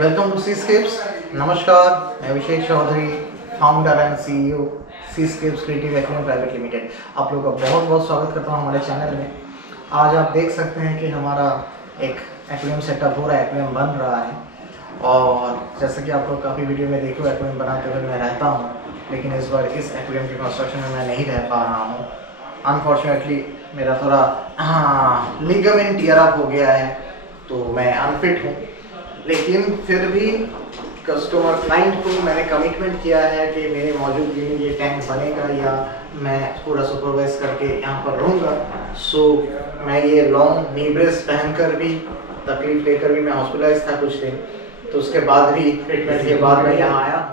Welcome to Seascapes. नमस्कार, मैं Abhishek Chaudhary, founder and CEO Seascapes creative aquarium private limited. आप लोगों का बहुत बहुत स्वागत करता हूं हमारे चैनल में। आज आप देख सकते हैं कि हमारा एक एक्वेरियम सेटअप हो रहा है, एक्वेरियम बन रहा है। और जैसे कि आप लोग काफ़ी वीडियो में देखो, एक्वेरियम बनाते हुए मैं रहता हूँ, लेकिन इस बार इस एक्वेरियम के कंस्ट्रक्शन में मैं नहीं रह पा रहा हूँ। अनफॉर्चुनेटली मेरा थोड़ा लिगामेंट टियर अप हो गया है, तो मैं अनफिट हूँ। लेकिन फिर भी कस्टमर क्लाइंट को मैंने कमिटमेंट किया है कि मेरे मौजूदगी में ये टैंक बनेगा या मैं पूरा सुपरवाइज करके यहाँ पर रहूँगा। सो मैं ये लॉन्ग नी ब्रेस पहनकर भी, तकलीफ लेकर भी मैं हॉस्पिटलाइज था कुछ दिन, तो उसके बाद भी ट्रीटमेंट के बाद मैं यहाँ आया।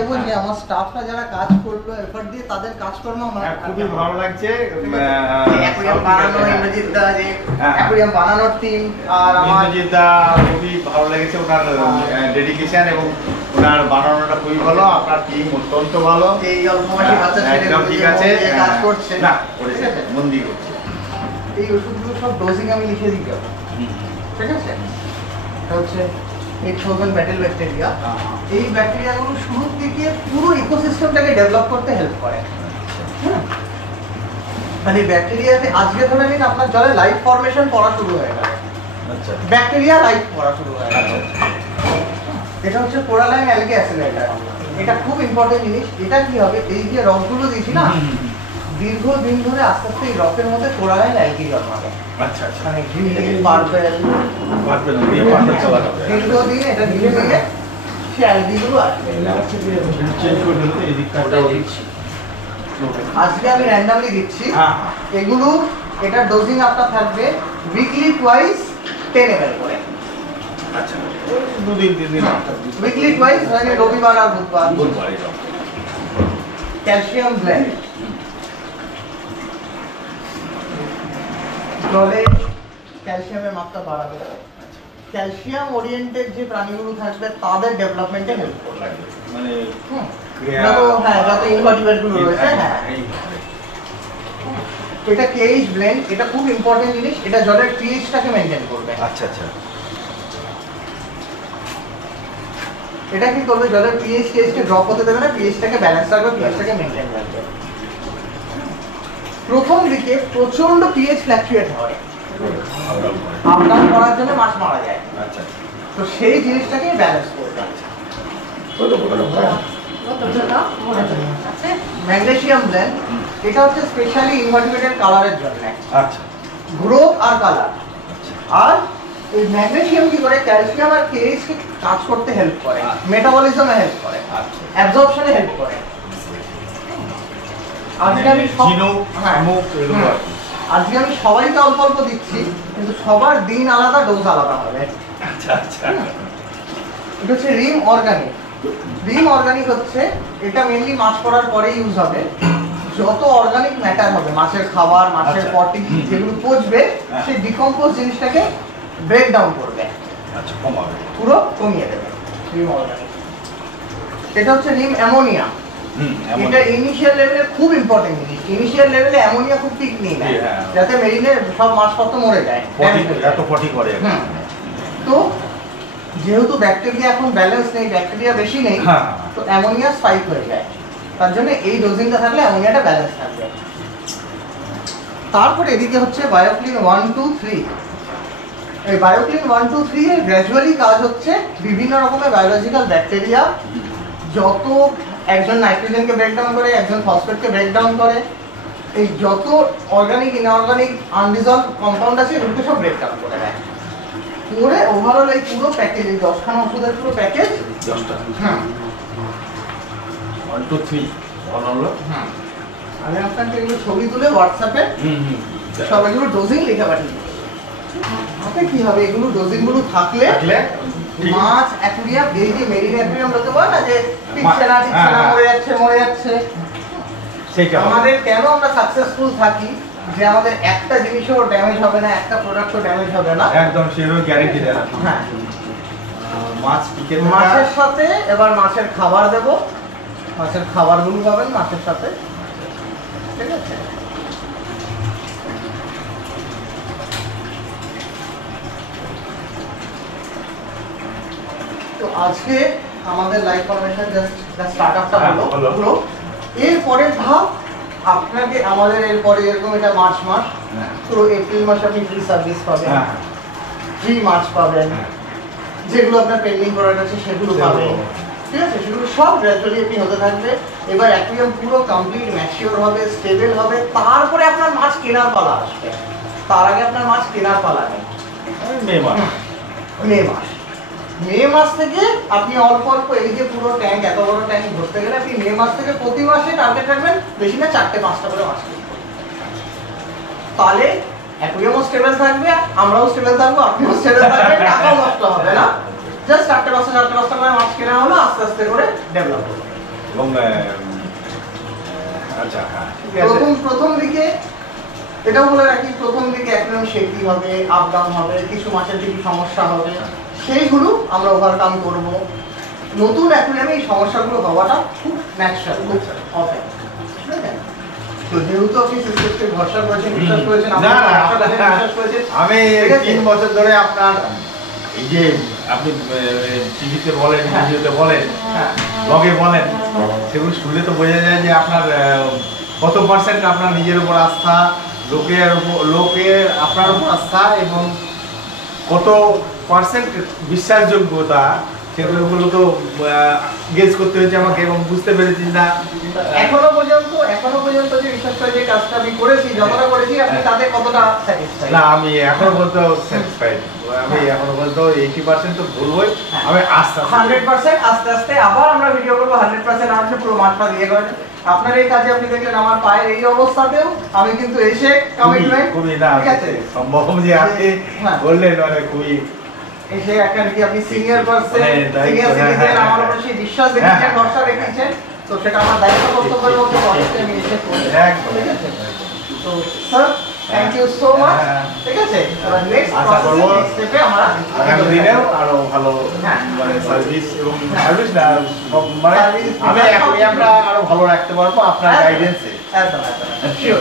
এবং যে আমার স্টাফরা যারা কাজ করলো এফর্ট দিয়ে তাদের কাজকর্ম আমার খুবই ভালো লাগছে। অ্যাকুয়ারিয়াম বানানো ইন্দ্রজিৎ দা যে অ্যাকুয়ারিয়াম বানানোর টিম আর আমার ইন্দ্রজিৎ দা খুবই ভালো লেগেছে, ওনার ডেডিকেশন এবং ওনার বানানোটা খুবই ভালো। আপনার টিম অত্যন্ত ভালো। এই অল্প বয়সী বাচ্চা ছেলেগুলো ঠিক আছে, কাজ করছে না করেছে মন দিয়ে করছে। এই ওষুধগুলো সব ডোজিং আমি লিখে দিই যাবো, ঠিক আছে? এটা হচ্ছে 8000 ব্যাটেল ব্যাকটেরিয়া। এই ব্যাকটেরিয়াগুলো শুরু থেকে পুরো ইকোসিস্টেমটাকে ডেভেলপ করতে হেল্প করে। মানে ব্যাকটেরিয়াতে আজকে ধরে নিন আপনার জলে লাইফ ফর্মেশন পড়া শুরু হয়ে গেল, আচ্ছা ব্যাকটেরিয়া লাইফ পড়া শুরু হয়ে গেল। এটা হচ্ছে কোরালাইন অ্যালগে অ্যাসিলেটার। এটা খুব ইম্পর্টেন্ট জিনিস। এটা কি হবে, এই যে রকগুলো দিয়েছি না, দীর্ঘদিন ধরে আস্তে আস্তে এই রকের মধ্যে কোরালাইন অ্যালগি জন্মাবে। আচ্ছা আচ্ছা, মানে গ্রিন পার্পল দিয়ে পার্পল চালা হবে। দীর্ঘদিন এটা ধীরে ধীরে সে অ্যালগিগুলো আসবে। চেঞ্জ করে দিতে এই দিকটা দিচ্ছি। আজকে আমি র্যান্ডমলি দিচ্ছি এগুলো। এটা ডোজিং আপনার থাকবে উইকলি টুয়াইস 10 ml করে। আচ্ছা, দুদিন তিন দিন উইকলি টুয়াইস, মানে রবিবার আর বুধবার। ক্যালসিয়াম ব্লেন্ড, জলে ক্যালসিয়ামের মাত্রা বাড়াবে। ক্যালসিয়াম ওরিয়েন্টেড যে প্রাণীগুলো থাকবে তাদের ডেভেলপমেন্টে হেল্প করবে। মানে যত ইনভার্টিব্রেটগুলো রয়েছে, হ্যাঁ। এটা কেএইচ ব্লেন্ড, এটা খুব ইম্পর্টেন্ট জিনিস। এটা জলের পিএইচটাকে মেইনটেইন করবে। আচ্ছা আচ্ছা, এটা কি করবে, জলের পিএইচকে ড্রপ হতে দেবে না, পিএইচটাকে ব্যালেন্স রাখবে, পিএইচটাকে মেইনটেইন রাখবে। প্রথম দিকে প্রচন্ড পিএইচ ফ্ল্যাকচুয়েট হয়, আপ ডাউন করার জন্য মাছ মারা যায়। আচ্ছা, তো সেই জিনিসটাকে ব্যালেন্স করবে। ম্যাগনেসিয়াম ব্লেন্ড, এটা হচ্ছে স্পেশালি ইনভার্টিব্রেটেড কালারের জন্য। আচ্ছা, গ্রোথ আর কালার। আর এই ম্যাগনেসিয়াম কি করে, ক্যালসিয়াম আর কেএইচ কে কাজ করতে হেল্প করে, মেটাবলিজমে হেল্প করে, অ্যাবজর্পশনে হেল্প করে। আজকে আমি আজকে আমি সবাইকে অল্প অল্প দিচ্ছি, কিন্তু সবার দিন আলাদা, ডোজ আলাদা হবে। আচ্ছা আচ্ছা, এটা হচ্ছে রিম অর্গানিক। রিম অর্গানিক হচ্ছে, এটা মেইনলি মাছ পড়ার পরে ইউজ হবে। যত অর্গানিক ম্যাটার হবে, মাছের খাবার, মাছের পটি যেগুলো পচবে, সেই ডিকম্পোজ জিনিসটাকে ব্রেক ডাউন করবে, আচ্ছা কমাবে, পুরো কমিয়ে দেবে। রিম অর্গানিক। এটা হচ্ছে রিম অ্যামোনিয়া। এটা ইনিশিয়াল লেভেলে খুব ইম্পর্টেন্ট জিনিস। ইনিশিয়াল লেভেলে অ্যামোনিয়া খুব পিক নিয়ে নেয়, যাতে মেরিনের সব মাছপত্র মরে যায়, এত পটি করে। তো যেহেতু ব্যাকটেরিয়া এখন ব্যালেন্স নেই, ব্যাকটেরিয়া বেশি নেই, তো অ্যামোনিয়া স্পাইক হয়ে যায়। তার জন্য এই ডোজিংটা থাকলে অ্যামোনিয়াটা ব্যালেন্স থাকবে। তারপর এদিকে হচ্ছে বায়োক্লিন 1 2 3। এই বায়োক্লিন 1 2 3 এর গ্র্যাজুয়ালি কাজ হচ্ছে বিভিন্ন রকমের বায়োলজিক্যাল ব্যাকটেরিয়া, যত একজন নাইট্রোজেনকে ব্রেকডাউন করে, একজন ফসফেটকে ব্রেকডাউন করে, এই যত অর্গানিক ইনঅর্গানিক আনরিজলভ কম্পাউন্ড আছে এগুলোকে সব ব্রেকডাউন করে দেয়। করে ওভারঅল এই পুরো প্যাকেজ, এই 10খানা ওষুধের পুরো প্যাকেজ 10টা। 1 2 3 ভালো হলো। আমি আপনাকে এগুলো ছবি তুলে হোয়াটসঅ্যাপে সব এগুলো ডোজিং লিখে পাঠিয়ে দেবো। হাতে কি হবে, এগুলো ডোজিংগুলো থাকলে মাছ অ্যাকুরিয়াম, এই যে মেরিন অ্যাকুরিয়াম লোকে বলে না যে টিকছে না মরে যাচ্ছে, সেটা আমাদের কেন আমরা সাকসেসফুল থাকি, যে আমাদের একটা জিনিসও ড্যামেজ হবে না, একটা প্রোডাক্টও ড্যামেজ হবে না, একদম সেভাবে গ্যারান্টি দেয় না। হ্যাঁ, মাছ টিকে মাছের সাথে এবার মাছের খাবার দেব, মাছের খাবারগুলো পাবেন মাছের সাথে, ঠিক আছে? তো আজকে আমাদের লাইভ ফরমেশন জাস্ট স্টার্টআপটা হলো। এর পরের ধাপ আপনাকে আমাদের এরপরে এরকম এটা মার্চ মাস, পুরো এপ্রিল মাসে আপনি ফ্রি সার্ভিস পাবেন, ফ্রি মাছ পাবেন, যেগুলো আপনার পেন্ডিং প্রোডাক্ট আছে সেগুলো পাবেন, ঠিক আছে? সেগুলো সব গ্র্যাজুয়ালি আপনি হতে থাকবে। এবার অ্যাকুয়ারিয়াম পুরো কমপ্লিট ম্যাচিওর হবে, স্টেবল হবে, তারপরে আপনার মাছ কেনার পালা আসবে। তার আগে আপনার মাছ কেনার পালা নেই। মে মাস থেকে আপনি অল্প অল্প, এই যে পুরো ট্যাঙ্ক, এত বড় ট্যাঙ্ক ভরতে গেলে আপনি মে মাস থেকে প্রতি মাসে টার্গেট রাখবেন বেশি না 4-5টা করে মাছ কিনবেন। তাহলে অ্যাকুয়ারিয়ামও স্টেবল থাকবে, আমরাও স্টেবল থাকবো, আপনিও স্টেবল থাকবেন, টাকাও নষ্ট হবে না। জাস্ট 4-5টা করে মাছ কেনা হলো, আস্তে আস্তে করে ডেভেলপ হবে। এবং আচ্ছা হ্যাঁ ঠিক আছে। প্রথম দিকে এটাও বলে রাখি, প্রথম দিকে একদম শেকি হবে, আপ ডাউন হবে, কিছু মাসের কিছু সমস্যা হবে, সেইগুলো আমরা ওভারকাম করব। নতুন অ্যাকুয়ারিয়ামে এই সমস্যাগুলো হওয়াটা খুব ন্যাচারাল, খুব অফেন। তো যেহেতু আপনি সিস্টেমকে ভরসা করেছেন, বিশ্বাস করেছেন, না না বিশ্বাস করেছেন, আমি 3 বছর ধরে আপনার এই যে আপনি টিভিতে বলেন, ভিডিওতে বলেন, ব্লগে বলেন, সেগুলো শুনলে তো বোঝা যায় যে আপনার কত পার্সেন্ট আপনার নিজের উপর আস্থা, লোকের আপনার উপর আস্থা, এবং কত পার্সেন্ট বিশ্বাসযোগ্যতা, সেগুলো তো গেজ করতে হয়েছে আমাকে, এবং বুঝতে পেরেছি না এখনো পর্যন্ত যে বিশ্বাস করে যে কাজটা আমি করেছি, যতটা করেছি, আপনি তাতে কতটা স্যাটিসফাইড? না, আমি এখনো পর্যন্ত স্যাটিসফাইড। আমি এখনো পর্যন্ত 80% তো বলবোই। আমি আস্তে 100% আস্তে আস্তে আবার আমরা ভিডিও করবো। 100% আমাকে পুরো মাঠটা দিয়ে করেন। আপনার এই কাজে আপনি দেখলেন আমার পায়ের এই অবস্থাতেও আমি কিন্তু এসে কমিটমেন্ট, খুবই না ঠিক আছে, সম্ভব যে আপনি হ্যাঁ। বললেন, মানে খুবই এসে একটা কি আপনি সিনিয়র পারসন, সিনিয়র হ্যাঁ, সিটিজেন, হ্যাঁ, আমার হ্যাঁ। উপর সেই বিশ্বাস দেখিয়েছেন, ভরসা দেখিয়েছেন, তো সেটা আমার দায়িত্ব কর্তব্যের মধ্যে পড়ে আমি এসে করি। একদম। ঠিক আছে, তো sir thank you so much. হ্যাঁ। ঠিক আছে, এবার নেক্সট আশা করবো স্টেপে আমরা আগামী দিনেও আরো ভালো হ্যাঁ। মানে সার্ভিস, এবং সার্ভিস না মানে Service, আমি আমরা আরো ভালো রাখতে পারবো আপনার গাইডেন্সে। একদম শিওর।